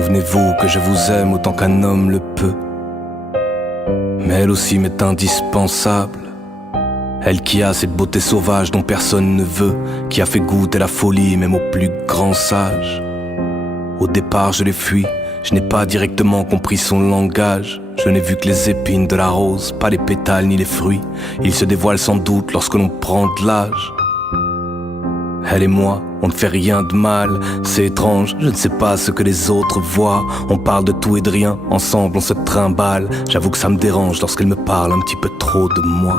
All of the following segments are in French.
Souvenez-vous que je vous aime autant qu'un homme le peut. Mais elle aussi m'est indispensable. Elle qui a cette beauté sauvage dont personne ne veut, qui a fait goûter la folie même aux plus grands sages. Au départ je l'ai fui, je n'ai pas directement compris son langage. Je n'ai vu que les épines de la rose, pas les pétales ni les fruits. Il se dévoile sans doute lorsque l'on prend de l'âge. Elle et moi, on ne fait rien de mal. C'est étrange, je ne sais pas ce que les autres voient. On parle de tout et de rien, ensemble on se trimballe. J'avoue que ça me dérange lorsqu'elle me parle un petit peu trop de moi.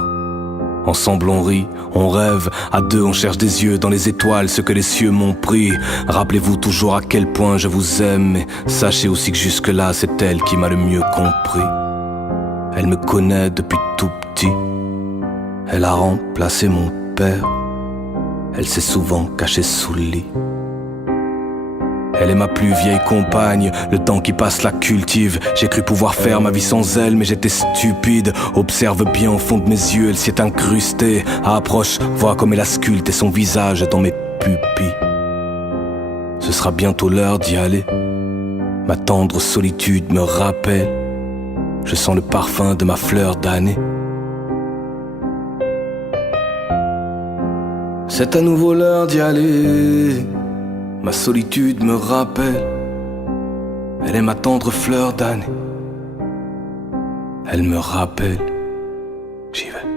Ensemble on rit, on rêve, à deux on cherche des yeux dans les étoiles ce que les cieux m'ont pris. Rappelez-vous toujours à quel point je vous aime, mais sachez aussi que jusque-là c'est elle qui m'a le mieux compris. Elle me connaît depuis tout petit, elle a remplacé mon père, elle s'est souvent cachée sous le lit. Elle est ma plus vieille compagne, le temps qui passe la cultive. J'ai cru pouvoir faire ma vie sans elle, mais j'étais stupide. Observe bien au fond de mes yeux, elle s'y est incrustée. Approche, vois comme elle a sculpté son visage dans mes pupilles. Ce sera bientôt l'heure d'y aller. Ma tendre solitude me rappelle. Je sens le parfum de ma fleur d'année. C'est à nouveau l'heure d'y aller. Ma solitude me rappelle, elle est ma tendre fleur d'année. Elle me rappelle, j'y vais.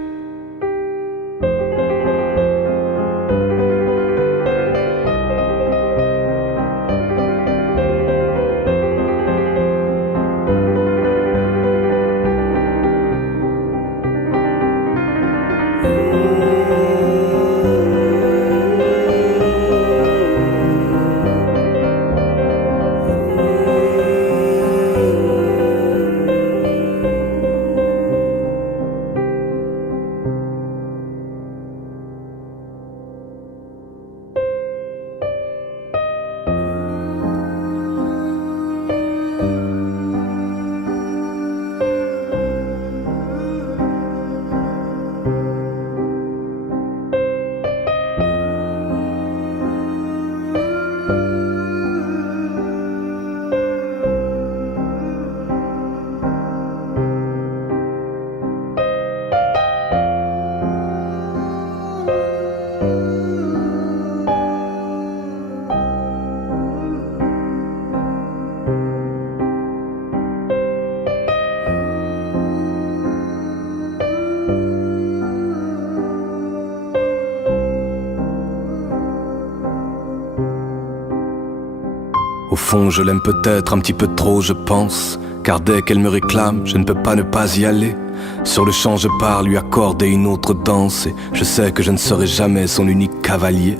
Au fond, je l'aime peut-être un petit peu trop, je pense. Car dès qu'elle me réclame, je ne peux pas ne pas y aller. Sur le champ, je pars lui accorder une autre danse. Et je sais que je ne serai jamais son unique cavalier.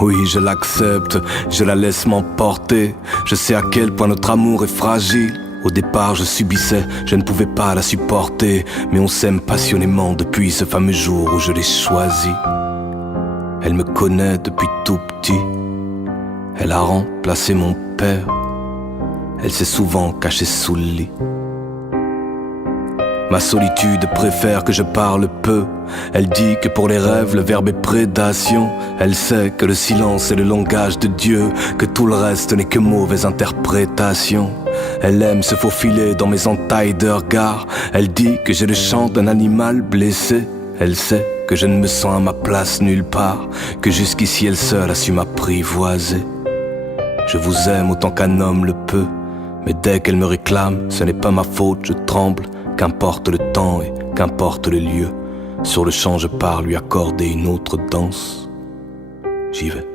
Oui, je l'accepte, je la laisse m'emporter. Je sais à quel point notre amour est fragile. Au départ, je subissais, je ne pouvais pas la supporter. Mais on s'aime passionnément depuis ce fameux jour où je l'ai choisi. Elle me connaît depuis tout petit. Elle a remplacé mon père. Elle s'est souvent cachée sous le lit. Ma solitude préfère que je parle peu. Elle dit que pour les rêves le verbe est prédation. Elle sait que le silence est le langage de Dieu, que tout le reste n'est que mauvaise interprétation. Elle aime se faufiler dans mes entailles de regard. Elle dit que j'ai le chant d'un animal blessé. Elle sait que je ne me sens à ma place nulle part, que jusqu'ici elle seule a su m'apprivoiser. Je vous aime autant qu'un homme le peut, mais dès qu'elle me réclame, ce n'est pas ma faute, je tremble. Qu'importe le temps et qu'importe le lieu, sur le champ je pars lui accorder une autre danse. J'y vais.